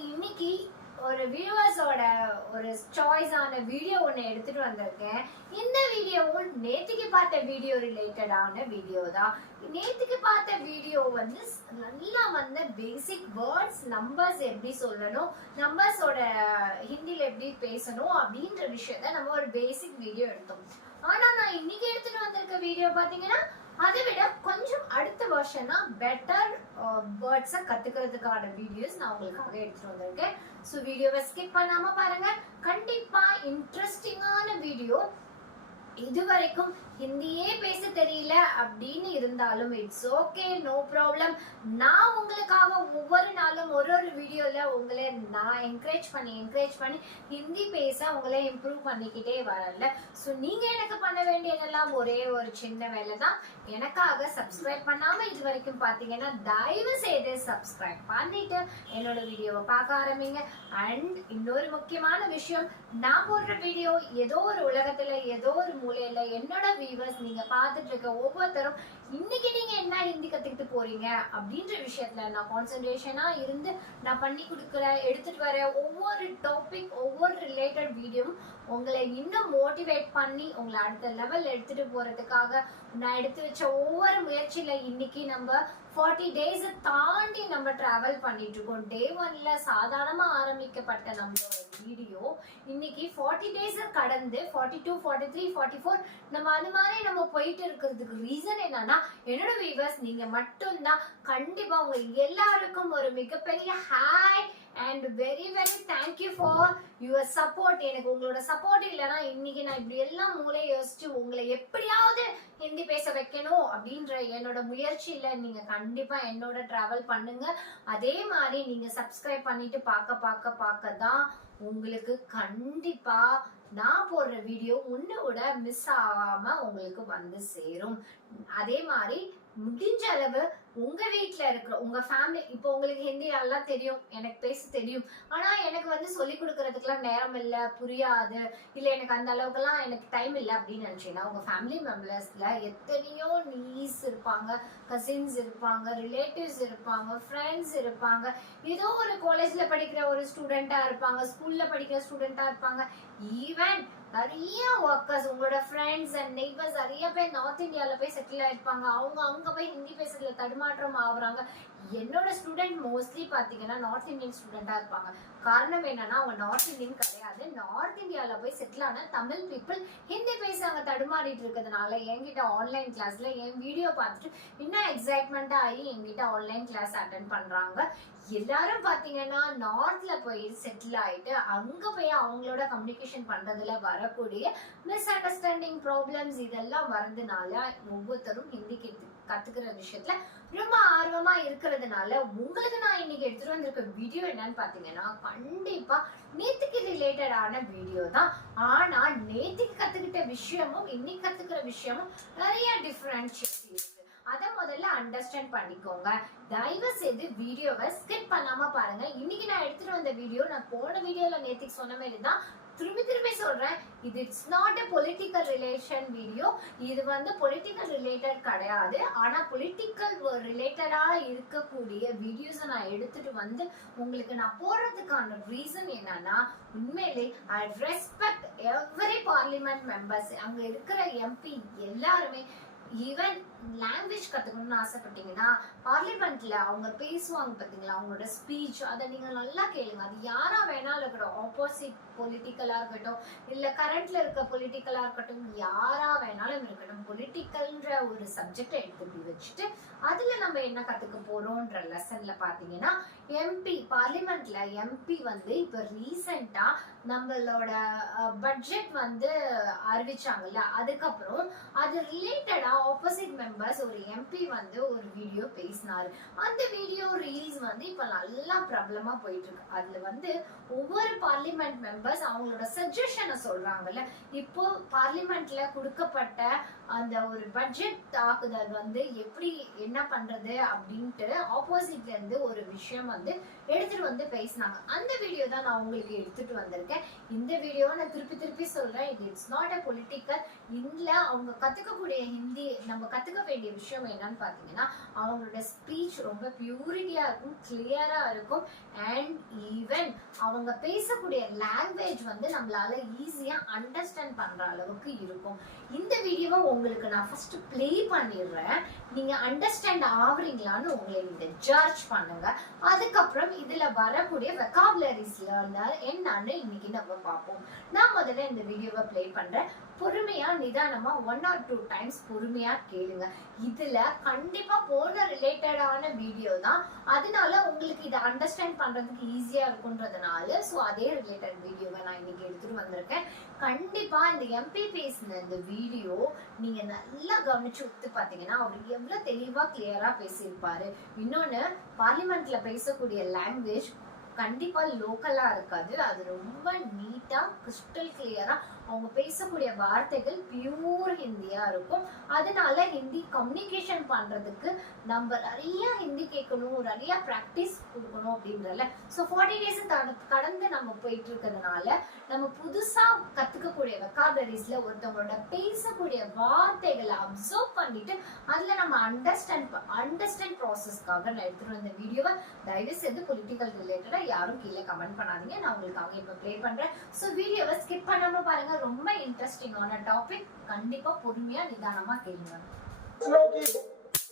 இன்னைக்கு ஒரு வியூவர்ஸோட ஒரு சாய்ஸான வீடியோ ஒன்று எடுத்துட்டு வந்திருக்கேன். இந்த வீடியோவும் நேற்றுக்கு பார்த்த வீடியோ ரிலேட்டடான வீடியோ தான். நேற்றுக்கு பார்த்த வீடியோ வந்து நல்லா வந்து பேசிக் வேர்ட்ஸ் நம்பர்ஸ் எப்படி சொல்லணும், நம்பர்ஸோட ஹிந்தியில் எப்படி பேசணும் அப்படின்ற விஷயத்த நம்ம ஒரு பேசிக் வீடியோ எடுத்தோம். ஆனா நான் இன்னைக்கு எடுத்துட்டு வந்திருக்க வீடியோ பாத்தீங்கன்னா அதை விட கொஞ்சம் அடுத்த வருஷனா பெட்டர் வேர்ட்ஸை கத்துக்கிறதுக்கான வீடியோஸ் நான் உங்களுக்காக எடுத்துட்டு வந்திருக்கேன். ஸோ வீடியோவை ஸ்கிப் பண்ணாம பாருங்க, கண்டிப்பா இன்ட்ரெஸ்டிங்கான வீடியோ. இது வரைக்கும் ஹிந்தியே பேச தெரியல அப்படின்னு இருந்தாலும் இட்ஸ் ஓகே, நோ ப்ராப்ளம். நான் உங்களுக்காக ஒவ்வொரு நாளும் ஒரு வீடியோல உங்களை நான் என்கரேஜ் பண்ணி ஹிந்தி பேச உங்களை இம்ப்ரூவ் பண்ணிக்கிட்டே வரல. ஸோ நீங்க எனக்கு பண்ண வேண்டியதெல்லாம் ஒரே ஒரு சின்ன வேலை தான். எனக்காக சப்ஸ்கிரைப் பண்ணாம இது வரைக்கும் பாத்தீங்கன்னா தயவு செய்து சப்ஸ்கிரைப் பண்ணிட்டு என்னோட வீடியோவை பார்க்க ஆரம்பிங்க. அண்ட் இன்னொரு முக்கியமான விஷயம், நான் போடுற வீடியோ ஏதோ ஒரு உலகத்துல ஏதோ ஒரு மூலையில என்னோட வியூவர்ஸ் நீங்க பார்த்துட்டு இருக்க ஒவ்வொருத்தரும் இன்னைக்கு நீங்க என்ன ஹிந்தி கத்துக்கிட்டு போறீங்க அப்படின்ற விஷயத்துல நான் கான்சென்ட்ரேஷனா இருந்து நான் பண்ணி கொடுக்குற எடுத்துட்டு வர ஒவ்வொரு டாபிக் ஒவ்வொரு ரிலேட்டட் வீடியோவும் உங்களை இன்னும் மோட்டிவேட் பண்ணி உங்களை அடுத்த லெவல் எடுத்துட்டு போறதுக்காக நான் எடுத்து வச்ச ஒவ்வொரு முயற்சியில இன்னைக்கு நம்ம 40 days தாண்டி நம்ம டிராவல் பண்ணிட்டு இருக்கோம். Day 1ல சாதாரணமா ஆரம்பிக்கப்பட்ட நம்மளோட வீடியோ இன்னைக்கு 40 days கடந்து 42, 43, 44 நம்ம அது மாதிரி நம்ம போயிட்டு இருக்கிறதுக்கு ரீசன் என்னன்னா என்னோட வியூவர்ஸ் நீங்க மட்டும்தான். கண்டிப்பா உங்க எல்லாருக்கும் ஒரு மிகப்பெரிய hi and very very thank you for your support. எனக்கு உங்களோட சப்போர்ட் இல்லைன்னா இன்னைக்கு நான் இப்படி எல்லாம் மூளை யோசிச்சு உங்களை எப்படியாவது ஹிந்தி பேச வைக்கணும் அப்படின்ற என்னோட முயற்சியில நீங்க கண்டிப்பா என்னோட டிராவல் பண்ணுங்க. அதே மாதிரி நீங்க சப்ஸ்கிரைப் பண்ணிட்டு பார்க்க தான் உங்களுக்கு கண்டிப்பா நான் போடுற வீடியோ உன்னோட மிஸ் ஆகாம உங்களுக்கு வந்து சேரும். அதே மாதிரி முடிஞ்ச அளவு உங்க வீட்டுல இருக்கிற உங்க ஃபேமிலி, இப்போ உங்களுக்கு ஹிந்தி நல்லா தெரியும், எனக்கு பேச தெரியும், ஆனா எனக்கு வந்து சொல்லி கொடுக்கறதுக்குலாம் நேரம் இல்லை, புரியாது, இல்ல எனக்கு அந்த அளவுக்குலாம் எனக்கு டைம் இல்லை அப்படின்னு நினைச்சீங்கன்னா உங்க ஃபேமிலி மெம்பர்ஸ்ல எத்தனையோ நீஸ் இருப்பாங்க, கசின்ஸ் இருப்பாங்க, ரிலேட்டிவ்ஸ் இருப்பாங்க, ஃப்ரெண்ட்ஸ் இருப்பாங்க, ஏதோ ஒரு காலேஜ்ல படிக்கிற ஒரு ஸ்டூடெண்டா இருப்பாங்க, ஸ்கூல்ல படிக்கிற ஸ்டூடெண்டா இருப்பாங்க, ஈவன் நிறைய ஒர்க்கர்ஸ் உங்களோட ஃப்ரெண்ட்ஸ் அண்ட் நெய்பர்ஸ் நிறைய பேர் நார்த் இந்தியாவில் போய் செட்டில் ஆயிருப்பாங்க. அவங்க அங்கே போய் ஹிந்தி பேசுறதுல தடுமாற்றம் ஆகுறாங்க. என்னோட ஸ்டூடெண்ட் மோஸ்ட்லி பார்த்தீங்கன்னா நார்த் இந்தியன் ஸ்டூடெண்டாக இருப்பாங்க. காரணம் என்னன்னா அவங்க நார்த் இந்தியன் கிடையாது, நார்த் இந்தியாவில் போய் செட்டில் ஆன தமிழ் பீப்புள் ஹிந்தி பேச அங்கே தடுமாறிட்டு இருக்கிறதுனால என்கிட்ட ஆன்லைன் கிளாஸ்ல என் வீடியோ பார்த்துட்டு இன்னும் எக்ஸைட்மெண்ட்டாக ஆகி என்கிட்ட ஆன்லைன் கிளாஸ் அட்டென்ட் பண்ணுறாங்க. எல்லாரும் பார்த்தீங்கன்னா நார்த்ல போய் செட்டில் ஆயிட்டு அங்கே போய் அவங்களோட கம்யூனிகேஷன் பண்றதுல வரக்கூடிய மிஸ் அண்டர்ஸ்டாண்டிங் ப்ராப்ளம்ஸ் இதெல்லாம் வரதுனால ஒவ்வொருத்தரும் ஹிந்தி கத்துக்கிற விஷயத்துல ரொம்ப ஆர்வமா இருக்கிறதுனால உங்களுக்கு நான் இன்னைக்கு எடுத்துட்டு வந்திருக்க வீடியோ என்னன்னு பாத்தீங்கன்னா கண்டிப்பா நேத்துக்கு ரிலேட்டடான வீடியோ தான். ஆனா நேத்துக்கு கத்துக்கிட்ட விஷயமும் இன்னைக்கு கத்துக்கிற விஷயமும் நிறைய டிஃபரன்ஷியேட் இருக்கு. அதை முதல்ல அண்டர்ஸ்டாண்ட் பண்ணிக்கோங்க. தயவு செய்து வீடியோவை ஸ்கிப் பண்ணாம பாருங்க. இன்னைக்கு நான் எடுத்துட்டு வந்த வீடியோ நான் போன வீடியோல நேத்துக்கு சொன்ன மாதிரி தான் திரும்பி சொல்றேன். இது it's not a political relation video. இது வந்து பொலிட்டிக்கல் ரிலேட்டட் கிடையாது. ஆனா பொலிட்டிக்கல் ரிலேட்டடா இருக்கக்கூடிய வீடியோஸை நான் எடுத்துட்டு வந்து உங்களுக்கு நான் போடுறதுக்கான ரீசன் என்னன்னா உண்மையிலே I respect every parliament members. அங்க இருக்கிற எம்பி எல்லாருமே ஈவன் லாங்குவேஜ் கத்துக்கணும்னு ஆசைப்பட்டீங்கன்னா பார்லிமெண்ட்ல அவங்க பேசுவாங்க பாத்தீங்களா, அவங்களோட ஸ்பீச் அதை நீங்க நல்லா கேளுங்க. அது யாரா வேணாலும் இருக்கட்டும், ஆப்போசிட் பொலிட்டிக்கலா இருக்கட்டும் இல்ல கரண்ட்ல இருக்க பொலிட்டிக்கலா இருக்கட்டும், யாரா வேணாலும் இருக்கட்டும், பொலிட்டிக்கல்ன்ற ஒரு சப்ஜெக்டை எடுத்து வச்சுட்டு அதுல நம்ம என்ன கத்துக்க போறோம்ன்ற லெசன்ல பாத்தீங்கன்னா எம்பி பார்லிமெண்ட்ல எம்பி வந்து இப்ப ரீசெண்டா நம்மளோட பட்ஜெட் வந்து அறிவிச்சாங்கல்ல, அதுக்கப்புறம் அது ரிலேட்டடா ஆப்போசிட் மெம்பர்ஸ் ஒரு எம்பி வந்து ஒரு வீடியோ பேசினாரு. அந்த வீடியோ ரீல்ஸ் வந்து இப்ப நல்லா பிரபலமா போயிட்டு இருக்கு. அதுல வந்து ஒவ்வொரு பார்லிமெண்ட் மெம்பர்ஸ் அவங்களோட சஜஷனை சொல்றாங்கல்ல. இப்போ பார்லிமெண்ட்ல கொடுக்கப்பட்ட அந்த ஒரு பட்ஜெட் தாக்குதல் வந்து எப்படி என்ன பண்றது அப்படின்ட்டு ஆப்போசிட்ல இருந்து ஒரு விஷயம் வந்து எடுத்துட்டு வந்து பேசினாங்க. அந்த வீடியோ தான் நான் உங்களுக்கு எடுத்துட்டு வந்திருக்கேன். இந்த வீடியோ நான் திருப்பி சொல்றேன், இது இட்ஸ் நாட் அ பொலிட்டிக்கல். இதுல அவங்க கத்துக்கக்கூடிய ஹிந்தி நம்ம கத்துக்க வேண்டிய விஷயம் என்னன்னு பாத்தீங்கன்னா, அவங்களோட ஸ்பீச் ரொம்ப பியூரிட்டியா இருக்கும், கிளியரா இருக்கும். அண்ட் ஈவன் அவங்க பேசக்கூடிய லாங்குவேஜ் வந்து நம்மளால ஈஸியா அண்டர்ஸ்டாண்ட் பண்ற அளவுக்கு இருக்கும். இந்த வீடியோவை உங்களுக்கு நான் ஃபர்ஸ்ட் ப்ளே பண்ணிடுறேன். நீங்க அண்டர்ஸ்டாண்ட் ஆகுறீங்களான்னு உங்களை நீங்க ஜட்ஜ் பண்ணுங்க. அதுக்கப்புறம் இதுல வரக்கூடிய வெக்காபுலரிஸ் லேர்னர் என்னன்னு இன்னைக்கு நம்ம பார்ப்போம். நான் முதல்ல இந்த வீடியோவை ப்ளே பண்றேன். பொறுமையா நிதானமா 1 or 2 டைம்ஸ் பொறுமையா கேளுங்க. இதுல கண்டிப்பா போன ரிலேட்டடான வீடியோ தான், அதனால உங்களுக்கு இதை அண்டர்ஸ்டாண்ட் பண்றதுக்கு ஈஸியா இருக்குன்றதுனால சோ அதே ரிலேட்டட் வீடியோவை நான் இன்னைக்கு எடுத்துட்டு வந்திருக்கேன். கண்டிப்பா இந்த எம்பி பேசின இந்த வீடியோ நீங்க நல்லா கவனிச்சு ஒத்து பாத்தீங்கன்னா அவர் எவ்வளவு தெளிவா கிளியரா பேசியிருப்பாரு. இன்னொன்னு, பார்லிமெண்ட்ல பேசக்கூடிய லாங்குவேஜ் கண்டிப்பா லோக்கலா இருக்காது, அது ரொம்ப நீட்டா கிறிஸ்டல் கிளியரா அவங்க பேசக்கூடிய வார்த்தைகள் பியூர் ஹிந்தியா இருக்கும். அதனால ஹிந்தி கம்யூனிகேஷன் பண்றதுக்கு நம்ம நிறைய ஹிந்தி கேட்கணும், நிறைய பிராக்டிஸ் கொடுக்கணும் அப்படின்றல. ஸோ 40 days கடந்து நம்ம போயிட்டு இருக்கிறதுனால நம்ம புதுசா கத்துக்கக்கூடிய வெக்காபுலரிஸ்ல ஒருத்தவங்களோட பேசக்கூடிய வார்த்தைகளை அப்சர்வ் பண்ணிட்டு அதுல நம்ம அண்டர்ஸ்டாண்ட் ப்ராசஸ்க்காக நான் எடுத்துட்டு வந்த வீடியோவை தயவு செய்து பொலிட்டிக்கல் ரிலேட்டடா யாரும் கீழே கமெண்ட் பண்ணாதீங்க. நான் உங்களுக்காக இப்ப ப்ளே பண்றேன். ஸோ வீடியோவை ஸ்கிப் பண்ணாம பாருங்க. ரொம்ப इंटरेस्टिंग टॉपिक, கண்டிப்பா பொறுமையா நிதானமா கேளுங்க.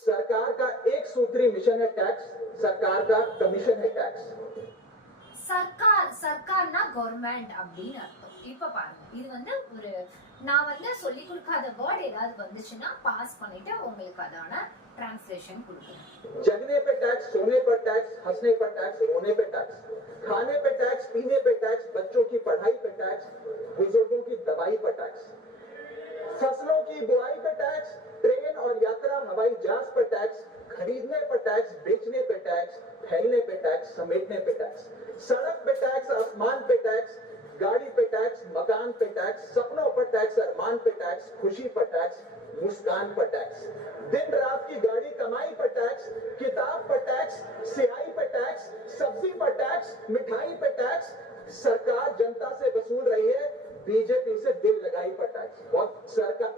सरकार का एक सूत्री मिशन है टैक्स, सरकार का कमीशन है टैक्स. சர்க்கார்னா கவர்மெண்ட் அப்படின்னு அர்த்தம். இப்ப பாருங்க, இது வந்து ஒரு நான் வந்து சொல்லி கொடுக்காத வேர்ட் ஏதாவது வந்துச்சுன்னா பாஸ் பண்ணிட்டு உங்களுக்கு அதான ट्रांसलेशन கொடுக்கிறேன். जगने पे टैक्स, सोने पर टैक्स, हंसने पर टैक्स, रोने पे टैक्स, खाने पे टैक्स, पीने पे टैक्स, बच्चों की पढ़ाई पे टैक्स, बुजुर्गों की दवाई पर टैक्स, फसलों की बुआई पे टैक्स, ट्रेन और यात्रा हवाई जहाज पर टैक्स, खरीदने पर टैक्स, बेचने पे टैक्स, फैलने पे टैक्स, समेटने पे टैक्स, सड़क पे टैक्स, आसमान पे टैक्स, गाड़ी पे टैक्स, मकान पे टैक्स, सपनों पर टैक्स, अरमान पे टैक्स, खुशी पर टैक्स, मुस्कान पर टैक्स, दिन रात की गाड़ी कमाई पर टैक्स, किताब पर टैक्स, सियाही पर टैक्स, सब्जी पर टैक्स, मिठाई पर टैक्स, सरकार जनता से वसूल रही है बीजेपी से दिल लगाई पर टैक्स. बहुत सरकार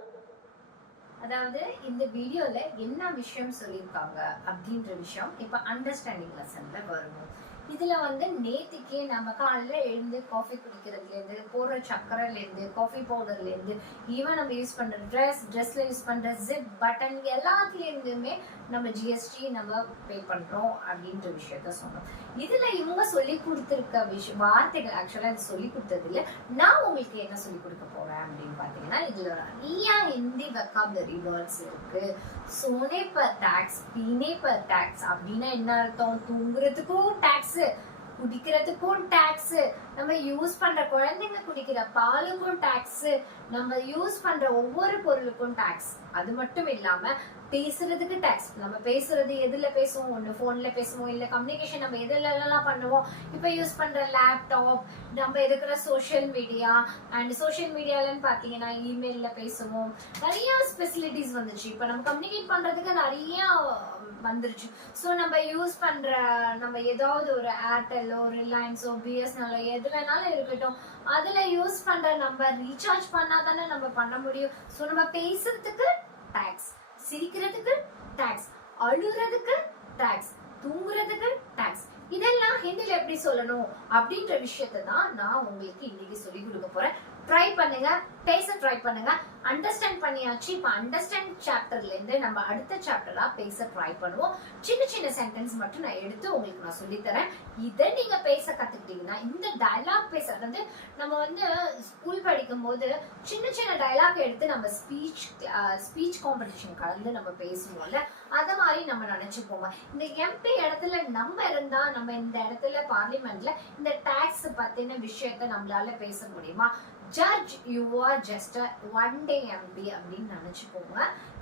அதாவது இந்த வீடியோல என்ன விஷயம் சொல்லியிருக்காங்க அப்படின்ற விஷயம் இப்ப அண்டர்ஸ்டாண்டிங் லெசன்ல வரும். இதுல வந்து நேத்திக்கு நம்ம காலையில எழுந்து காஃபி குடிக்கிறதுல இருந்து, போடுற சக்கரைல இருந்து, காஃபி பவுடர்ல இருந்து, ஈவன் நம்ம யூஸ் பண்ற ட்ரெஸ்ல யூஸ் பண்ற ஜிப் பட்டன் எல்லாத்துல இருந்துமே நம்ம ஜிஎஸ்டி நம்ம பே பண்றோம் அப்படின்ற விஷயத்த சொன்னோம். இதுல இவங்க சொல்லி கொடுத்திருக்க வார்த்தைகள் ஆக்சுவலா இது சொல்லி கொடுத்தது இல்ல, நான் உங்களுக்கு என்ன சொல்லி கொடுக்க போறேன் அப்படின்னு பாத்தீங்கன்னா இதுல நிறைய ஹிந்தி வெக்காபுலரி வேர்ட்ஸ் இருக்கு. Sone per tax, பீனே per tax அப்படின்னா என்ன அர்த்தம்? தூங்குறதுக்கும் டாக்ஸ், குடிக்கிறதுக்கும் டாக்ஸ், நம்ம யூஸ் பண்ற குழந்தைங்க குடிக்கிற பாலுக்கும் டாக்ஸ், நம்ம யூஸ் பண்ற ஒவ்வொரு பொருளுக்கும் டாக்ஸ். அது மட்டும் இல்லாம பேசுறதுக்கு டாக்ஸ். நம்ம பேசுறது எதுல பேசுவோம்? ஒண்ணு போன்ல பேசுவோம், இல்ல கம்யூனிகேஷன் நம்ம எதுல எல்லாம் பண்ணுவோம். இப்ப யூஸ் பண்ற லேப்டாப், நம்ம இருக்கிற சோசியல் மீடியா, அண்ட் சோசியல் மீடியாலன்னு பாத்தீங்கன்னா இமெயில்ல பேசுவோம். நிறைய ஃபெசிலிட்டிஸ் வந்துச்சு. இப்ப நம்ம கம்யூனிகேட் பண்றதுக்கு நிறைய வந்துருச்சு. ஸோ நம்ம யூஸ் பண்ற நம்ம ஏதாவது ஒரு ஏர்டெல்லோ, ரிலையன்ஸோ, பிஎஸ்என்எல்லோ எது வேணாலும் இருக்கட்டும், அதுல யூஸ் பண்ற நம்ம ரீசார்ஜ் பண்ணா தானே நம்ம பண்ண முடியும். ஸோ நம்ம பேசுறதுக்கு டாக்ஸ், சிரிக்கிறதுக்கு டாக்ஸ், அழுறதுக்கு டாக்ஸ், தூங்குறதுக்கு டாக்ஸ். இதெல்லாம் ஹிந்தில எப்படி சொல்லணும் அப்படின்ற விஷயத்தை தான் நான் உங்களுக்கு இன்னைக்கு சொல்லி கொடுக்க போறேன். ட்ரை பண்ணுங்க, பேச ட்ரை பண்ணுங்க. அண்டர்ஸ்டாண்ட் பண்ணியாச்சு. இப்ப அண்டர்ஸ்டாண்ட் சாப்டர்ல இருந்து நம்ம அடுத்த சாப்டரா பேச ட்ரை பண்ணுவோம். சின்ன சின்ன சென்டென்ஸ் மட்டும் நான் எடுத்து உங்களுக்கு நான் சொல்லி தரேன். இதை நீங்க பேச கத்துக்கிட்டீங்கன்னா இந்த டயலாக் பேசுறது வந்து நம்ம வந்து ஸ்கூல் படிக்கும் போது சின்ன சின்ன டயலாக் எடுத்து நம்ம ஸ்பீச் காம்படிஷன் கலந்து நம்ம பேசுவோம்ல, அத மாதிரி நம்ம நினைச்சுப்போம். இந்த எம்பி இடத்துல நம்ம இருந்தா நம்ம இந்த இடத்துல பார்லிமெண்ட்ல இந்த டாக்ஸ் பத்தின விஷயத்த நம்மளால பேச முடியுமா? Judge you are just one day MP அப்படின்னு நினைச்சுக்கோங்க.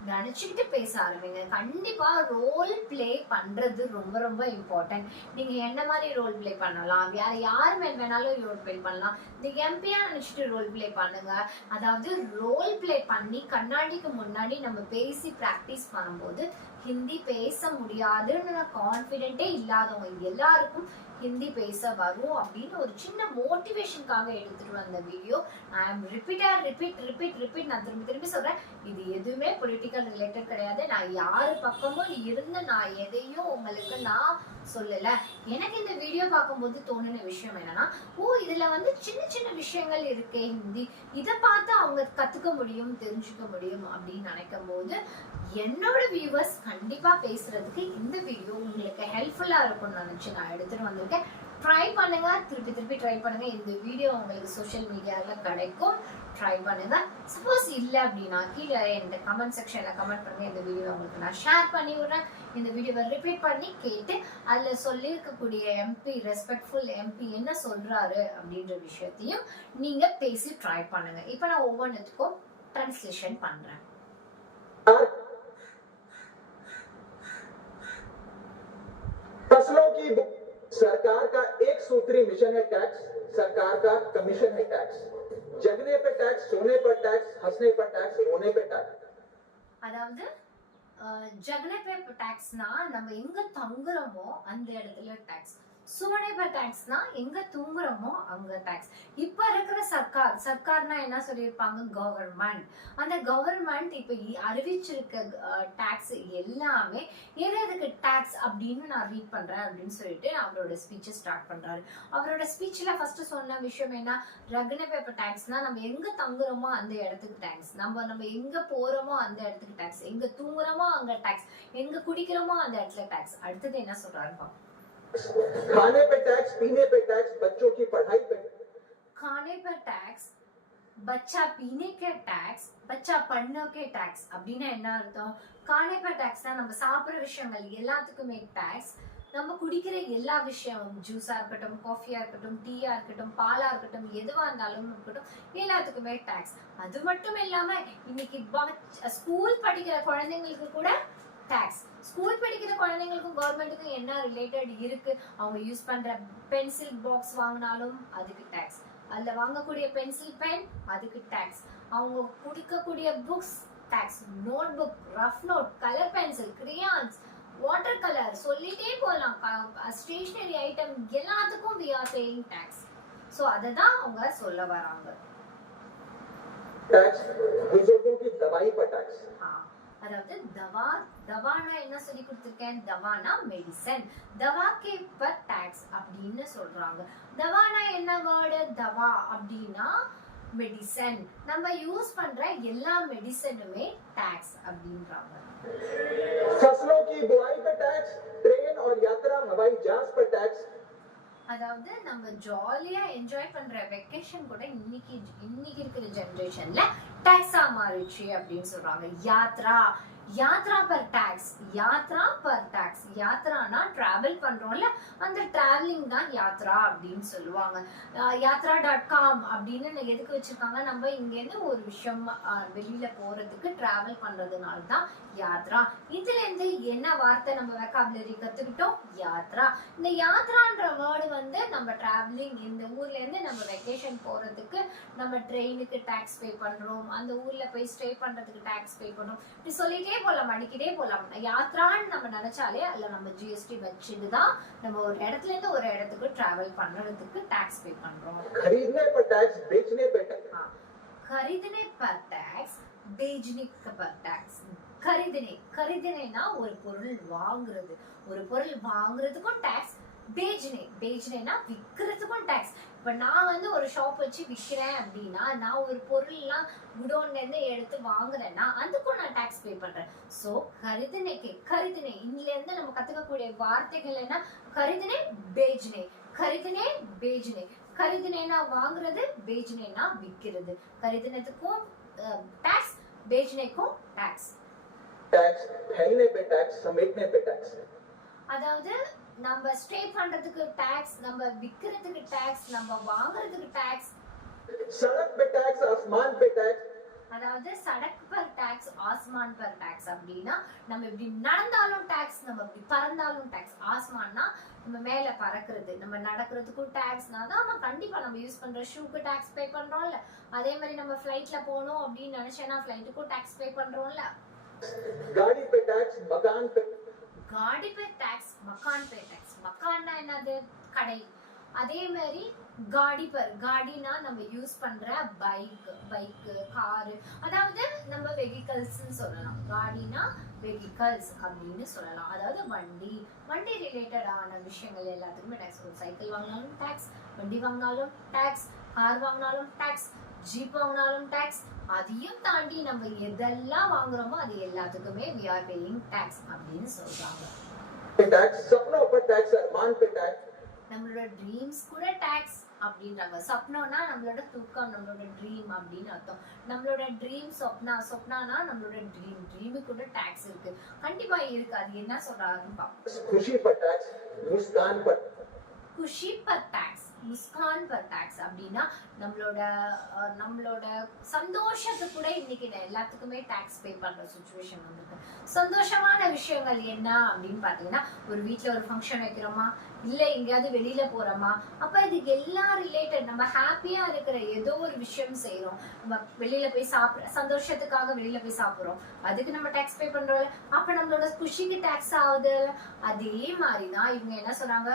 நினைச்சுக்கிட்டு பேச ஆரம்பிங்க. கண்டிப்பா ரோல் பிளே பண்றது ரொம்ப ரொம்ப இம்பார்ட்டன்ட். நீங்க என்ன மாதிரி ரோல் பிளே பண்ணலாம், வேற யார் மேல் வேணாலும் ரோல் பிளே பண்ணலாம். இந்த எம்பியா நினைச்சிட்டு ரோல் பிளே பண்ணுங்க. அதாவது ரோல் பிளே பண்ணி கண்ணாடிக்கு முன்னாடி நம்ம பேசி பிராக்டிஸ் பண்ணும்போது ஹிந்தி பேச முடியாதுன்னு கான்ஃபிடென்ட்டே இல்லாதவங்க எல்லாருக்கும் ஹிந்தி பேச வரும் அப்படின்னு ஒரு சின்ன மோட்டிவேஷனுக்காக எடுத்துட்டு வந்த வீடியோ. ஐ அம் ரிப்பீட் நான் திரும்பி சொல்றேன், இது எதுவுமே பொலிட்டிக்கல் ரிலேட்டட் கிடையாது. நான் யாரு பக்கமும் இருந்து நான் எதையும் உங்களுக்கு நான் சொல்லல. எனக்கு இந்த வீடியோ பார்க்கும்போது தோணுன விஷயம் என்னன்னா, இதுல சின்ன சின்ன விஷயங்கள் இருக்கே ஹிந்தி, இதை பார்த்து அவங்க கத்துக்க முடியும், தெரிஞ்சுக்க முடியும் அப்படின்னு நினைக்கும் போது என்னோட வியூவர்ஸ் கண்டிப்பா பேசுறதுக்கு இந்த வீடியோ உங்களுக்கு ஹெல்ப்ஃபுல்லா இருக்கும்னு நினைச்சு நான் எடுத்துட்டு வந்திருக்கேன். ட்ரை பண்ணுங்க, திருப்பி ட்ரை பண்ணுங்க. இந்த வீடியோ உங்களுக்கு சோஷியல் மீடியால கிடைக்கும், ட்ரை பண்ணுங்க. சப்போஸ் இல்லை அப்படின்னா கீழே இந்த கமெண்ட் செக்ஷன்ல கமெண்ட் பண்ணுங்க. இந்த வீடியோ உங்களுக்கு நான் ஷேர் பண்ணி விடுறேன். இந்த வீடியோவை ரிப்பீட் பண்ணி கேட்டு அதுல சொல்லியிருக்கக்கூடிய எம்பி, ரெஸ்பெக்ட்ஃபுல் எம்பி என்ன சொல்றாரு அப்படின்ற விஷயத்தையும் நீங்க பேசி ட்ரை பண்ணுங்க. இப்ப நான் ஒவ்வொன்றுத்துக்கும் டிரான்ஸ்லேஷன் பண்றேன். फसलों की सरकार का एक सूत्री मिशन है टैक्स, सरकार का कमीशन है टैक्स। जगने पे टैक्स, सोने पर टैक्स, हंसने पर टैक्स, रोने पे टैक्स। அதாவது ஜகனே பே டாக்ஸ்னா நம்ம எங்க தங்குறோமோ அந்த இடத்துல டாக்ஸ். சோனே பே டாக்ஸ்னா எங்க தூங்குறோமோ அங்க டாக்ஸ். இப்ப இருக்கிற சர்க்கார்னா என்ன சொல்லியிருப்பாங்க, கவர்மெண்ட். அந்த கவர்மெண்ட் இப்ப அறிவிச்சிருக்க டாக்ஸ் எல்லாமே எதுக்கு டாக்ஸ் அப்படின்னு நான் ரீட் பண்றேன் அப்படின்னு சொல்லிட்டு அவரோட ஸ்பீச்சை ஸ்டார்ட் பண்றாரு. அவரோட ஸ்பீச்ல ஃபர்ஸ்ட் சொன்ன விஷயம் என்ன, ரகன பேப்பர் டாக்ஸ்னா நம்ம எங்க தங்குறோமோ அந்த இடத்துக்கு டாக்ஸ், நம்ம எங்க போறோமோ அந்த இடத்துக்கு டாக்ஸ், எங்க தூங்குறோமோ அங்க டாக்ஸ், எங்க குடிக்கிறோமோ அந்த இடத்துல டாக்ஸ். அடுத்தது என்ன சொல்றாரு, खाने पे टैक्स, पीने पे टैक्स, बच्चों की पढ़ाई पे। खाने पर टैक्स, बच्चा पीने के टैक्स, बच्चा पढ़ने के टैक्स அப்படினா என்ன அர்த்தம்? खाने पर टैक्ஸ் தான் நம்ம சாப்பிடுற விஷயங்கள் எல்லாத்துக்குமே டாக்ஸ். நம்ம குடிக்கிற எல்லா விஷயமும், ஜூஸா இருக்கட்டும், காஃபியா இருக்கட்டும், டீயா இருக்கட்டும், பாலா இருக்கட்டும், எதுவா இருந்தாலும் இருக்கட்டும், எல்லாத்துக்குமே டாக்ஸ். அது மட்டும் இல்லாம இன்னைக்கு ஸ்கூல் படிக்கிற குழந்தைங்களுக்கு கூட டாக்ஸ். ஸ்கூல் படிக்கிற குழந்தைங்களுக்கும் கவர்மெண்ட்டுக்கும் என்ன ரிலேட்டட் இருக்கு? அவங்க யூஸ் பண்ற பென்சில் பாக்ஸ் வாங்கினாலும் அதுக்கு டாக்ஸ், அதுல வாங்கக்கூடிய பென்சில் பென் அதுக்கு டாக்ஸ், அவங்க குடிக்கக்கூடிய books tax, notebook, rough note, colour pencil, crayons, water colour, சொல்லிட்டே போகலாம், ஸ்டேஷனரி ஐட்டம் எல்லாத்துக்கும் we are paying tax. So அததான் அவங்க சொல்ல வராங்க. टैक्स बुजुर्गों की दवाई पर टैक्स। அதாவது தவானா என்ன சொல்லி கொடுத்திருக்கேன், தவானா மெடிசன், தவாக்கே பர் டாக்ஸ் அப்படின்னு சொல்றாங்க. தவானா என்ன வேர்டு, தவா அப்படின்னா மெடிசன். நம்ம யூஸ் பண்ற எல்லா மெடிசனுமே டாக்ஸ் அப்படின்றாங்க. फसलों की बुआई पर टैक्स, ट्रेन और यात्रा हवाई जहाज पर टैक्स। அதாவது நம்ம ஜாலியா என்ஜாய் பண்ற வெக்கேஷன் கூட இன்னைக்கு இருக்கிற ஜெனரேஷன்ல டாக்ஸா மாறிடுச்சு அப்படின்னு சொல்றாங்க. யாத்ரா பர் டாக்ஸ், யாத்ரானா டிராவல் பண்றோம்ல, அந்த டிராவலிங் தான் யாத்ரா அப்படின்னு சொல்லுவாங்க. yatra.com அப்படின்னு எதுக்கு வச்சிருக்காங்க, நம்ம இங்க இருந்து ஒரு விஷயம் வெளியில போறதுக்கு டிராவல் பண்றதுனால தான் யாத்ரா. இதுல இருந்து என்ன வார்த்தை நம்ம வெக்காபுலரி கத்துக்கிட்டோம், யாத்ரா. இந்த யாத்ரான்ற வேர்டு நம்ம டிராவலிங், இந்த ஊர்ல இருந்து நம்ம வெக்கேஷன் போறதுக்கு நம்ம ட்ரெயினுக்கு டாக்ஸ் பே பண்றோம், அந்த ஊர்ல போய் ஸ்டே பண்றதுக்கு டாக்ஸ் பே பண்றோம். இப்படி சொல்லிட்டே போலாம், அடிக்கிட்டே போலாம். யாத்ரான்னு நம்ம நினைச்சாலே அதுல நம்ம ஜிஎஸ்டி வச்சுட்டுதான் நம்ம ஒரு இடத்துல இருந்து ஒரு இடத்துக்கு டிராவல் பண்றதுக்கு டாக்ஸ் பே பண்றோம். खरीदने पर टैक्स, बेचने पर टैक्स। खरीदने पर टैक्स, बेचने पर टैक्स. खरीदनेனா ஒரு பொருள் வாங்குறது, ஒரு பொருள் வாங்குறதுக்கும் டாக்ஸ். பேஜ்னேனா விக்கிறதுக்கும் டாக்ஸ். இப்ப நான் ஒரு ஷாப் வச்சு விக்கிறேன் அப்படின்னா, நான் ஒரு பொருள்லாம் குடோன்ல இருந்து எடுத்து வாங்குறேன்னா அதுக்கும் நான் டாக்ஸ் பே பண்றேன். சோ கரிதனே இதுல இருந்து நம்ம கத்துக்கக்கூடிய வார்த்தைகள் என்ன, கரிதனே பேஜ்னே. கரிதனேனா வாங்குறது, பேஜ்னேனா விக்கிறது. கரிதனத்துக்கும் டாக்ஸ், பேஜ்னேக்கும் டாக்ஸ். टैक्स फैलने पे टैक्स, समेटने पे टैक्स। அதாவது நம்ம ஸ்டே பண்றதுக்கு டாக்ஸ், நம்ம விக்கிறதுக்கு டாக்ஸ், நம்ம வாங்குறதுக்கு டாக்ஸ். सड़क पे टैक्स, आसमान पे टैक्स। அதாவது சடக் பர் டாக்ஸ், ஆஸ்மான் பர் டாக்ஸ் அப்படின்னா நம்ம இப்படி நடந்தாலும் டாக்ஸ், நம்ம இப்படி பறந்தாலும் டாக்ஸ். ஆஸ்மான்னா நம்ம மேல பறக்கிறது, நம்ம நடக்கிறதுக்கும் டாக்ஸ்னா தான் நம்ம கண்டிப்பா நம்ம யூஸ் பண்ற ஷூக்கு டாக்ஸ் பே பண்றோம்ல. அதே மாதிரி நம்ம ஃபிளைட்ல போகணும் அப்படின்னு நினைச்சேன்னா ஃபிளைட்டுக்கும் டாக்ஸ் பே பண்றோம்ல. गाड़ी पे टैक्स, मकान पे காடி பே டாக்ஸ், மக்கான் பே டாக்ஸ். மக்கான்னா என்னது? கடை. அதே மாதிரி காடி பர், காடினா நம்ம யூஸ் பண்ற பைக் காரு, அதாவது நம்ம வெஹிக்கல்ஸ்னு சொல்லலாம். காடினா வெஹிக்கல்ஸ் அப்படின்னு சொல்லலாம். அதாவது வண்டி ரிலேட்டடான விஷயங்கள் எல்லாத்துக்குமே டாக்ஸ். ஒரு சைக்கிள் வாங்கினாலும் டாக்ஸ், வண்டி வாங்கினாலும் டாக்ஸ், கார் வாங்கினாலும் டாக்ஸ், ஜீப் வாங்கினாலும் டாக்ஸ். அதையும் தாண்டி நம்ம எதெல்லாம் வாங்குறோமோ அது எல்லாத்துக்குமே we are paying tax அப்படின்னு சொல்றாங்க. टैक्स, सपनों पर टैक्स, अरमान पे टैक्स. நம்மளோட ட்ரீம்ஸ் கூட டாக்ஸ் அப்படின்றாங்க. சொப்னம்னா நம்மளோட தூக்கம், நம்மளோட ட்ரீம் அப்படின்னு அர்த்தம். நம்மளோட ட்ரீம் சொப்னானா நம்மளோட ட்ரீமு கூட டாக்ஸ் இருக்கு. கண்டிப்பா இருக்கு. அது என்ன சொல்றாங்கன்னு பாப்போம். खुशी पर टैक्स, मुस्कान पर குஷி பர் டாக்ஸ், முஸ்கான் பர் டாக்ஸ் அப்படின்னா நம்மளோட சந்தோஷத்துக்கு கூட இன்னைக்கு எல்லாத்துக்குமே டாக்ஸ் பே பண்ற சிச்சுவேஷன் வந்திருக்கு. சந்தோஷமான விஷயங்கள் என்ன அப்படின்னு பாத்தீங்கன்னா, ஒரு வீட்ல ஒரு ஃபங்க்ஷன் வைக்கிறோமா, இல்ல எங்கேயாவது வெளியில போறோமா, அப்ப இதுக்கு எல்லாம் ரிலேட்டட் நம்ம ஹாப்பியா இருக்கிற ஏதோ ஒரு விஷயம் செய்யறோம். நம்ம வெளியில போய் சந்தோஷத்துக்காக வெளியில போய் சாப்பிடுறோம், அதுக்கு நம்ம டாக்ஸ் பே பண்றோம். அப்ப நம்மளோட குஷிக்கு டாக்ஸ் ஆகுது. அதே மாதிரிதான் இவங்க என்ன சொல்றாங்க,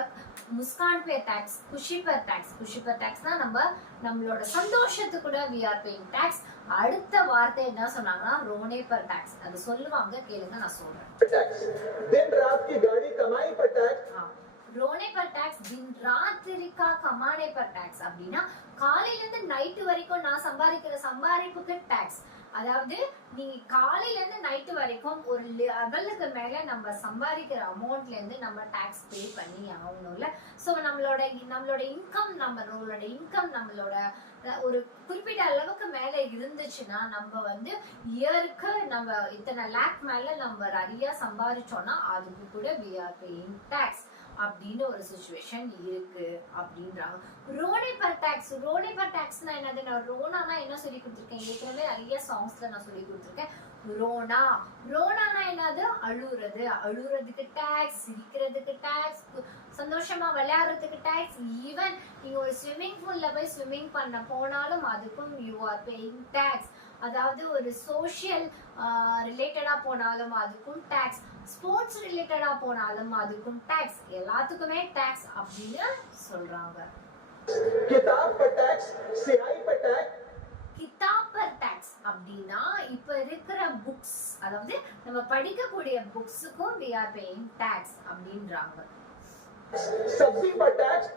முஸ்கான் பே டாக்ஸ், குஷி பர் டாக்ஸ். குஷி பர் டாக்ஸ்னா நம்மளோட சந்தோஷத்துக்கு கூட we are paying tax. அடுத்த வார்த்தை என்ன சொன்னாங்கன்னா ரோனே பர் டாக்ஸ். அது சொல்லுவாங்க, கேளுங்க, நான் சொல்றேன். टैक्स, दिन रात की गाड़ी कमाई पर टैक्स. ரோனே பர் டாக்ஸ், தின் ராத்திரிக்கா கமானே பர் டாக்ஸ் அப்படின்னா காலையில இருந்து நைட்டு வரைக்கும் நான் சம்பாதிக்கிற சம்பாதிப்புக்கு டாக்ஸ். அதாவது நீங்க காலையில இருந்து நைட்டு வரைக்கும் ஒரு லெவலுக்கு மேல நம்ம சம்பாதிக்கிற அமௌண்ட்ல இருந்து நம்ம டாக்ஸ் பே பண்ணி ஆகணும்ல. சோ நம்மளோட இன்கம் நம்மளோட ஒரு குறிப்பிட்ட அளவுக்கு மேல இருந்துச்சுன்னா நம்ம இயருக்கு நம்ம இத்தனை லேக் மேல நம்ம நிறைய சம்பாதிச்சோம்னா அதுக்கு கூட we are paying tax அப்படின்னு ஒரு சிச்சுவேஷன் இருக்கு அப்படின்றாங்க. ரோனே பர் டாக்ஸ்னா என்னது? நான் ரோனானா என்ன சொல்லி கொடுத்துருக்கேன் ஏற்கனவே நிறைய சாங்ஸ்ல நான் சொல்லி கொடுத்துருக்கேன். ரோனானா என்னது? அழுறதுக்கு டாக்ஸ், சிரிக்கிறதுக்கு டாக்ஸ், சந்தோஷமா விளையாடுறதுக்கு டாக்ஸ். ஈவன் நீங்க ஒரு ஸ்விம்மிங் பூல்ல போய் ஸ்விம்மிங் பண்ண போனாலும் அதுக்கும் you are paying tax. அதாவது ஒரு சோஷியல் ரிலேட்டடா போனாலும் அதுக்கும் டாக்ஸ், ஸ்போர்ட்ஸ் ரிலேட்டடா போனாலும் அதுக்கும் டாக்ஸ், எல்லாத்துக்குமே டாக்ஸ் அப்படின்னு சொல்றாங்க. किताब पर टैक्स, स्याही पर टैक्स. கிதாப் பர் டாக்ஸ் அப்படின்னா இப்ப இருக்கிற புக்ஸ், அதாவது நம்ம படிக்கக்கூடிய புக்ஸுக்கும் we are paying tax அப்படின்றாங்க. सब्जी पर टैक्स.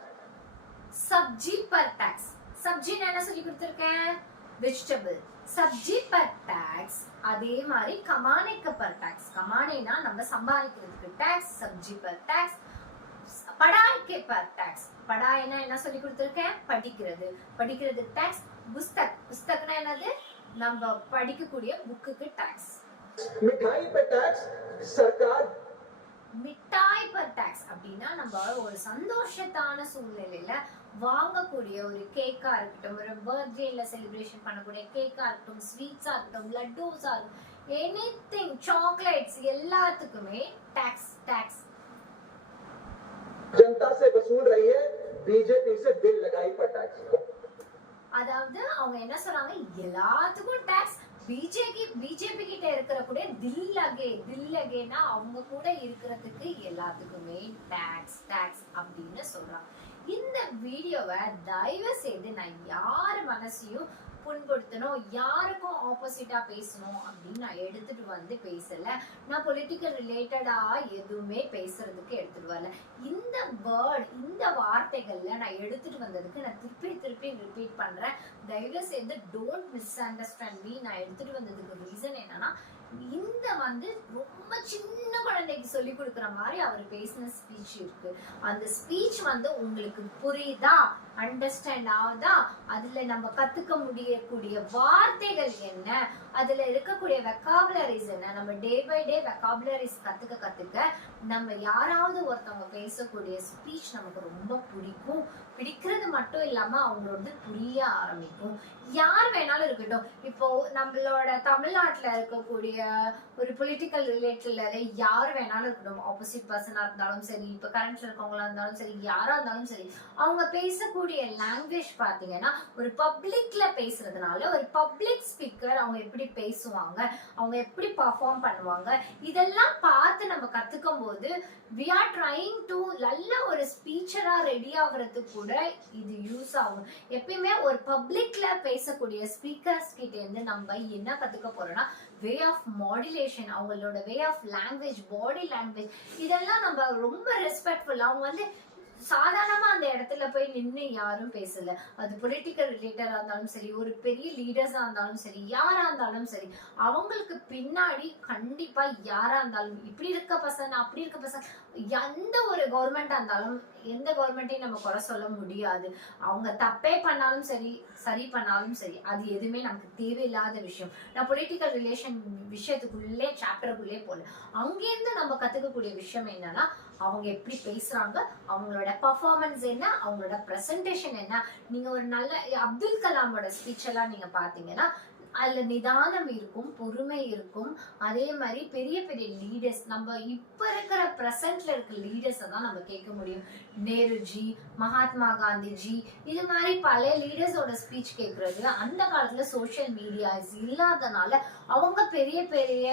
சப்ஜி பர் டாக்ஸ், சப்ஜின்னு என்ன சொல்லி கொடுத்திருக்கேன்? வெஜிடபிள். சப்ஜி பர் டாக்ஸ். அதே மாதிரி கமானேக்கு பர் டாக்ஸ். கமானேனா நம்ம சம்பாதிக்கிறதுக்கு டாக்ஸ், சப்ஜி பர் டாக்ஸ். படாய்க்கு பர் டாக்ஸ். படாய்னா என்ன சொல்லி கொடுத்திருக்கேன்? படிக்கிறது டாக்ஸ். புஸ்தக்னா என்னது? நம்ம படிக்கக்கூடிய புக்குக்கு டாக்ஸ். मिठाई पर टैक्स, सरकार. மிட்டாய் பர் டாக்ஸ் அப்படின்னா நம்ம ஒரு சந்தோஷத்தான சூழ்நிலையில வாங்கக்கூடிய ஒரு கேக்கா இருக்கட்டும், ஒரு பர்த்டேல செலிப்ரேஷன் பண்ணக்கூடிய கேக்கா இருக்கட்டும், ஸ்வீட்ஸா இருக்கட்டும், லட்டூஸா இருக்கட்டும், எனிதிங், சாக்லேட்ஸ் எல்லாத்துக்குமே டாக்ஸ். जनता से वसूल रही है, बीजेपी से दिल लगाई पर टैक्स. அதாவது அவங்க என்ன சொல்றாங்க, எல்லாத்துக்கும் டாக்ஸ். பிஜேபி கிட்ட இருக்கிற கூட தில்லகேனா அவங்க கூட இருக்கிறதுக்கு எல்லாத்துக்குமே டாக்ஸ் அப்படின்னு சொல்றாங்க. இந்த வீடியோவை தயவு செய்து நான் யார் மனசையும் புண்படுத்தணும், யாருக்கும் ஆப்போசிட்டா பேசணும் அப்படின்னு நான் எடுத்துட்டு பேசல. நான் பொலிட்டிக்கல் ரிலேட்டடா எதுவுமே பேசுறதுக்கு எடுத்துட்டு வரல. இந்த வார்த்தைகள்ல நான் எடுத்துட்டு வந்ததுக்கு நான் திருப்பி ரிப்பீட் பண்றேன். தயவு செய்து டோன்ட் மிஸ் அண்டர்ஸ்டாண்ட் மீ. நான் எடுத்துட்டு வந்ததுக்கு ரீசன் என்னன்னா, இந்த ரொம்ப சின்ன குழந்தைக்கு சொல்லி கொடுக்குற மாதிரி அவர் பேசின ஸ்பீச் இருக்கு. அந்த ஸ்பீச் உங்களுக்கு புரியுதா, அண்டர்ஸ்டாண்ட் ஆகுதா, அதுல நம்ம கத்துக்க முடியக்கூடிய வார்த்தைகள் என்ன, அதுல இருக்கக்கூடிய வெக்காபுலரிஸ் என்ன, நம்ம டே பை டே வெக்காபுலரிஸ் கத்துக்க நம்ம யாராவது ஒருத்தவங்க பேசக்கூடிய ஸ்பீச் நமக்கு ரொம்ப பிடிக்கிறது மட்டும் இல்லாம அவங்களோட புரிய ஆரம்பிக்கும். யார் வேணாலும் இருக்கட்டும். இப்போ நம்மளோட தமிழ்நாட்டுல இருக்கக்கூடிய ஒரு பொலிட்டிக்கல் ரிலேட்டட்ல யார் வேணாலும் இருக்கட்டும், ஆப்போசிட் பர்சனா இருந்தாலும் சரி, இப்ப கரண்ட்ல இருக்கவங்களா இருந்தாலும் சரி, யாரா இருந்தாலும் சரி, அவங்க பேசக்கூடிய பேசக்கூடிய லாங்குவேஜ் பாத்தீங்கன்னா ஒரு பப்ளிக்ல பேசுறதுனால ஒரு பப்ளிக் ஸ்பீக்கர் அவங்க எப்படி பேசுவாங்க, அவங்க எப்படி பர்ஃபார்ம் பண்ணுவாங்க, இதெல்லாம் பார்த்து நம்ம கத்துக்கும் போது we are trying to நல்ல ஒரு ஸ்பீச்சரா ரெடி ஆகுறதுக்கு கூட இது யூஸ் ஆகும். எப்பயுமே ஒரு பப்ளிக்ல பேசக்கூடிய ஸ்பீக்கர்ஸ் கிட்ட இருந்து நம்ம என்ன கத்துக்க போறோம்னா வே ஆஃப் மாடுலேஷன், அவங்களோட way of language, body language, இதெல்லாம் நம்ம ரொம்ப ரெஸ்பெக்ட்ஃபுல். அவங்க வந்து சாதாரணமா அந்த இடத்துல போய் நின்று யாரும் பேசல. அது பொலிட்டிக்கல் ரிலேட்டடா இருந்தாலும் சரி, ஒரு பெரிய லீடர்ஸா இருந்தாலும் சரி, யாரா இருந்தாலும் சரி, அவங்களுக்கு பின்னாடி கண்டிப்பா யாரா இருந்தாலும் இப்படி இருக்க பர்சன் அப்படி இருக்க பர்சன், எந்த ஒரு கவர்மெண்டா இருந்தாலும் எந்த கவர்மெண்ட்டையும் நம்ம குறை சொல்ல முடியாது. அவங்க தப்பே பண்ணாலும் சரி, சரி பண்ணாலும் சரி, அது எதுவுமே நமக்கு தேவையில்லாத விஷயம். நான் பொலிட்டிக்கல் ரிலேஷன் விஷயத்துக்குள்ளே சாப்டருக்குள்ளே போல. அங்கேருந்து நம்ம கத்துக்கக்கூடிய விஷயம் என்னன்னா அவங்க எப்படி பேசுறாங்க, அவங்களோட பர்ஃபார்மன்ஸ் என்ன, அவங்களோட பிரசன்டேஷன் என்ன. நீங்க ஒரு நல்ல அப்துல் கலாமோட ஸ்பீச் எல்லாம் நீங்க பாத்தீங்கன்னா அதுல நிதானம் இருக்கும், பொறுமை இருக்கும். அதே மாதிரி பெரிய பெரிய லீடர்ஸ், நம்ம இப்ப இருக்கிற பிரசன்ட்ல இருக்க லீடர்ஸ் தான் நம்ம கேட்க முடியும். நேருஜி, மகாத்மா காந்திஜி, இது மாதிரி பழைய லீடர்ஸோட ஸ்பீச் கேட்கறது. அந்த காலத்துல சோசியல் மீடியாஸ் இல்லாதனால அவங்க பெரிய பெரிய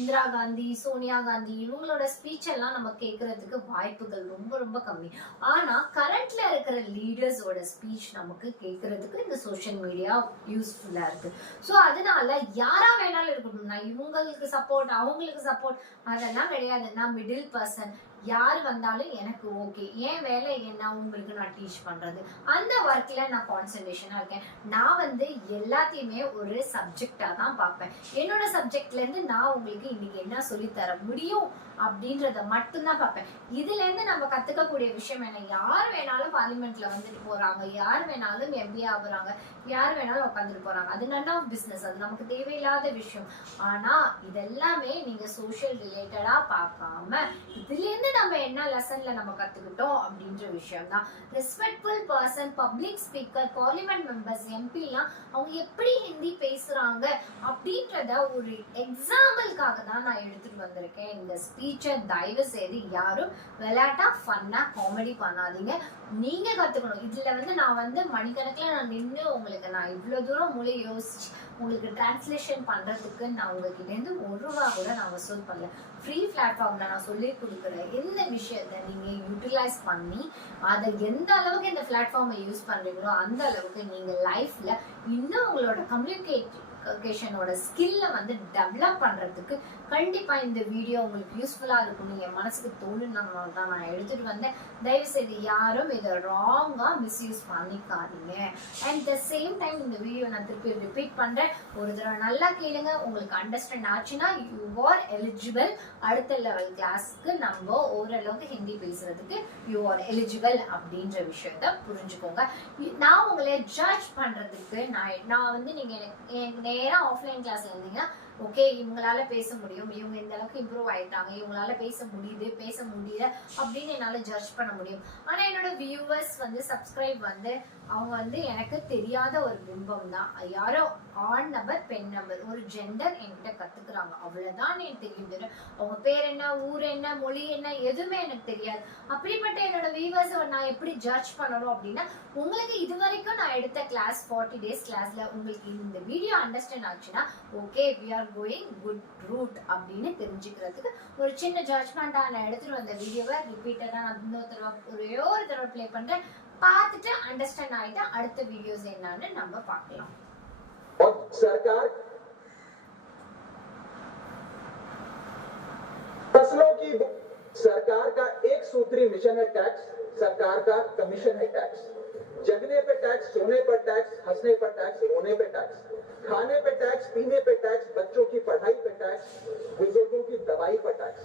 இந்திரா காந்தி, சோனியா காந்தி இவங்களோட ஸ்பீச் எல்லாம் நம்ம கேட்கறதுக்கு வாய்ப்புகள் ரொம்ப ரொம்ப கம்மி. ஆனா கரண்ட்ல இருக்கிற லீடர்ஸோட ஸ்பீச் நமக்கு கேட்கறதுக்கு இந்த சோசியல் மீடியா யூஸ்ஃபுல்லா இருக்கு. சோ அதனால யாரா வேணாலும் இருக்கட்டும், நான் இவங்களுக்கு சப்போர்ட் அவங்களுக்கு சப்போர்ட் அதெல்லாம் கிடையாது. நான் மிடில் பர்சன், யார் வந்தாலும் எனக்கு ஓகே. என் வேலை என்ன, உங்களுக்கு நான் டீச் பண்றது, அந்த ஒர்க்ல நான் கான்சென்ட்ரேஷனா இருக்கேன். நான் வந்து எல்லாத்தையுமே ஒரு சப்ஜெக்டா தான் பார்ப்பேன். என்னோட சப்ஜெக்ட்ல இருந்து நான் உங்களுக்கு இன்னைக்கு என்ன சொல்லி தர முடியும் அப்படின்றத மட்டும்தான் பார்ப்பேன். இதுல இருந்து நம்ம கத்துக்கக்கூடிய விஷயம் என்ன, யார் வேணாலும் பார்லிமெண்ட்ல வந்துட்டு போறாங்க, யார் வேணாலும் எம்பி ஆகுறாங்க, யார் வேணாலும் உட்காந்துட்டு போறாங்க, அது நன் ஆஃப் பிசினஸ், அது நமக்கு தேவையில்லாத விஷயம். ஆனா இதெல்லாமே நீங்க சோசியல் ரிலேட்டடா பார்க்காம இதுல இருந்து நம்ம என்ன லெசன்ல நம்ம கத்துக்கிட்டோம் அப்படின்ற விஷயம் தான். Respectful person, public speaker, parliament members, MP எல்லாம் அவங்க எப்படி ஹிந்தி பேசுறாங்க அப்படின்றத ஒரு எக்ஸாம்பிளுக்காக தான் நான் எடுத்துட்டு வந்திருக்கேன் இந்த ஸ்பீச்சை. தயவு செய்து யாரும் விளையாட்டா ஃபன்னா காமெடி பண்ணாதீங்க. நீங்க கத்துக்கணும். இதுல வந்து நான் வந்து மணிக்கணக்கில் நான் நின்று உங்களுக்கு நான் இவ்வளவு தூரம் மூளை யோசிச்சு உங்களுக்கு டிரான்ஸ்லேஷன் பண்றதுக்கு நான் உங்ககிட்ட இருந்து ₹1 கூட நான் வசூல் பண்ணல. ஃப்ரீ பிளாட்ஃபார்ம்ல நான் சொல்லி கொடுக்குற இந்த விஷயத்த நீங்க யூட்டிலைஸ் பண்ணி அதை எந்த அளவுக்கு இந்த பிளாட்ஃபார்மை யூஸ் பண்றீங்களோ அந்த அளவுக்கு நீங்க லைஃப்ல இன்னும் உங்களோட கம்யூனிகேஷனோட ஸ்கில்ல வந்து டெவலப் பண்றதுக்கு கண்டிப்பா இந்த வீடியோ உங்களுக்கு யூஸ்ஃபுல்லா இருக்கும்னு என் மனசுக்கு தோணுனால தான் நான் எடுத்துட்டு வந்தேன். தயவு செய்து யாரும் இதை ராங்கா மிஸ்யூஸ் பண்ணிக்காதீங்க. அண்ட் த சேம் டைம் இந்த வீடியோ நான் திருப்பி ரிப்பீட் பண்றேன், ஒரு தடவை நல்லா கேளுங்க. உங்களுக்கு அண்டர்ஸ்டாண்ட் ஆச்சுன்னா யூ ஆர் எலிஜிபிள். அடுத்த லெவல் கிளாஸ்க்கு நம்ம ஓரளவுக்கு ஹிந்தி பேசுறதுக்கு யூ ஆர் எலிஜிபிள் அப்படின்ற விஷயத்த புரிஞ்சுக்கோங்க. நான் உங்களை ஜட்ஜ் பண்றதுக்கு நான் வந்து நீங்க நேரா ஆஃப்லைன் கிளாஸ்ல இருந்தீங்கன்னா ஓகே இவங்களால பேச முடியும், இவங்க இந்த அளவுக்கு இம்ப்ரூவ் ஆயிட்டாங்க, இவங்களால பேச முடியுது பேச முடியல அப்படின்னு என்னால ஜட்ஜ் பண்ண முடியும். ஆனா என்னோட வியூவர்ஸ் வந்து சப்ஸ்கிரைப் வந்து அவங்க வந்து எனக்கு தெரியாத ஒரு பிம்பம் தான். யாரோ ஆண் நபர் பெண் நபர் ஒரு ஜெண்டர் என்கிட்ட கத்துக்கிறாங்க, அவ்வளவுதான் எனக்கு தெரியும். அவங்க பேர் என்ன, ஊர் என்ன, மொழி என்ன, எதுவுமே எனக்கு தெரியாது. அப்படிப்பட்ட என்னோட வியூவர்ஸ் நான் எப்படி ஜட்ஜ் பண்ணணும் அப்படின்னா உங்களுக்கு இது வரைக்கும் நான் எடுத்த கிளாஸ் 40 days கிளாஸ்ல உங்களுக்கு இந்த வீடியோ அண்டர்ஸ்டாண்ட் ஆச்சுன்னா okay we are going good route அப்படின்னு தெரிஞ்சுக்கிறதுக்கு ஒரு சின்ன ஜட்ஜ்மெண்டா நான் எடுத்துட்டு வந்த வீடியோவை ரிப்பீட்டடா நான் ஒரே ஒரு தடவை ப்ளே பண்றேன். பார்த்துட்டு அண்டர்ஸ்டாண்ட் ஆயிட்டு அடுத்த வீடியோஸ் என்னன்னு நம்ம பார்க்கலாம். सरकार फसलों की सरकार का एक सूत्री मिशन है टैक्स, सरकार का कमीशन है टैक्स। जगने पे टैक्स, सोने पर टैक्स, हंसने पर टैक्स, रोने पे टैक्स, खाने पे टैक्स, पीने पे टैक्स, बच्चों की पढ़ाई पे टैक्स, बुजुर्गों की दवाई पर टैक्स,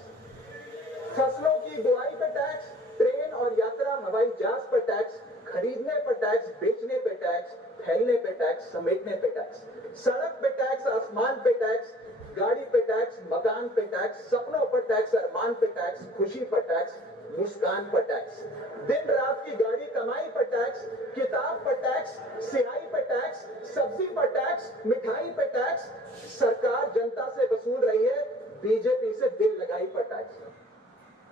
फसलों की बुआई पे टैक्स, ट्रेन और यात्रा हवाई जहाज पर टैक्स, खरीदने पर टैक्स, बेचने पे टैक्स, फैलने पे टैक्स, समेटने पे टैक्स, सड़क पे टैक्स, आसमान पे टैक्स, गाड़ी पे टैक्स, मकान पे टैक्स, सपनों पर टैक्स, अरमान पे टैक्स, खुशी पर टैक्स, मुस्कान पर टैक्स, दिन रात की गाड़ी कमाई पर टैक्स, किताब पर टैक्स, सिलाई पर टैक्स, सब्जी पर टैक्स, मिठाई पर टैक्स, सरकार जनता से वसूल रही है बीजेपी से दिल लगाई पर टैक्स।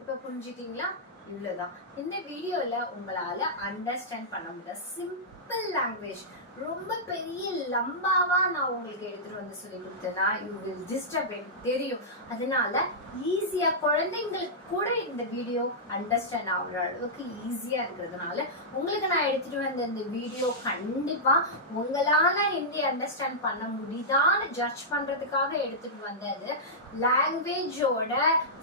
இப்ப புரிஞ்சுட்டீங்களா? இவ்வளவுதான். இந்த வீடியோல உங்களால அண்டர்ஸ்டாண்ட் பண்ண முடியல. சிம்பிள் லாங்குவேஜ், ரொம்ப பெரிய லம்பாவா நான் உங்களுக்கு எடுத்துட்டு வந்து சொல்லி கொடுத்தேன்னா யூ வில் டிஸ்டர்ப், எனக்கு தெரியும். அதனால ஈஸியா குழந்தைங்களுக்கு கூட இந்த வீடியோ அண்டர்ஸ்டாண்ட் ஆகுற அளவுக்கு ஈஸியா இருக்கிறதுனால உங்களுக்கு நான் எடுத்துட்டு வந்த இந்த வீடியோ கண்டிப்பா உங்களால ஹிந்தி அண்டர்ஸ்டாண்ட் பண்ண முடியுதான்னு ஜட்ஜ் பண்றதுக்காக எடுத்துட்டு வந்தது. லாங்குவேஜோட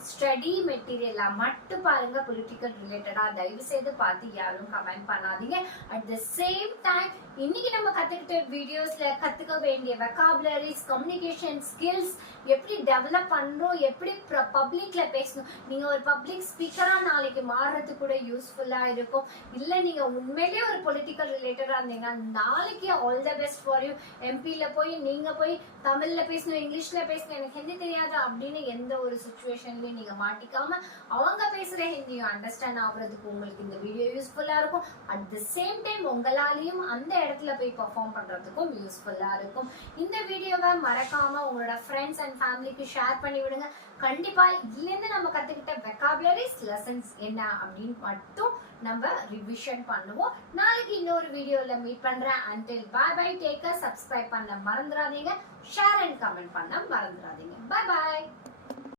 ஸ்டடி மெட்டீரியலா மட்டும் பாருங்க, பொலிட்டிக்கல் ரிலேட்டடா தயவு செய்து பார்த்து யாரும் கமெண்ட் பண்ணாதீங்க. அட் த சேம் டைம் இன்னைக்கு நம்ம கத்துக்கிட்ட வீடியோஸ்ல கத்துக்க வேண்டிய வெக்காபுலரிஸ், கம்யூனிகேஷன் ஸ்கில்ஸ் எப்படி டெவலப் பண்றோம், எப்படி பப்ளிக்ல பேசணும். நீங்க ஒரு பப்ளிக் ஸ்பீக்கரா நாளைக்கு மாறுறது கூட யூஸ்ஃபுல்லா இருக்கும். இல்ல நீங்க உண்மையிலேயே ஒரு பொலிட்டிக்கல் ரிலேட்டடா இருந்தீங்க நாளைக்கு all the best for you. எம்பில போய் நீங்க போய் தமிழ்ல பேசணும், இங்கிலீஷ்ல பேசணும், எனக்கு ஹிந்தி தெரியாது அப்படின்னு எந்த ஒரு சுச்சுவேஷன்லயும் நீங்க மாட்டிக்காம அவங்க பேசுற ஹிந்தியும் அண்டர்ஸ்டாண்ட் ஆகுறதுக்கு உங்களுக்கு இந்த வீடியோ யூஸ்ஃபுல்லா இருக்கும். அட் த சேம் டைம் உங்களாலையும் அந்த இடத்துல போய் பெர்ஃபார்ம் பண்றதுக்கும் யூஸ்ஃபுல்லா இருக்கும். இந்த வீடியோவை மறக்காம உங்களோட ஃப்ரெண்ட்ஸ் அண்ட் ஃபேமிலிக்கு ஷேர் பண்ணி விடுங்க. கண்டிப்பா இதுல இருந்து நம்ம கத்துக்கிட்ட வெக்காபுலரிஸ் லெசன்ஸ் என்ன அப்படின்னு மட்டும் நம்ம ரிவிஷன் பண்ணுவோம். நாளைக்கு இன்னொரு வீடியோல மீட் பண்றேன். until bye bye, take care, subscribe பண்ண மறந்துடாதீங்க, ஷேர் அண்ட் கமெண்ட் பண்ண மறந்துடாதீங்க. bye bye.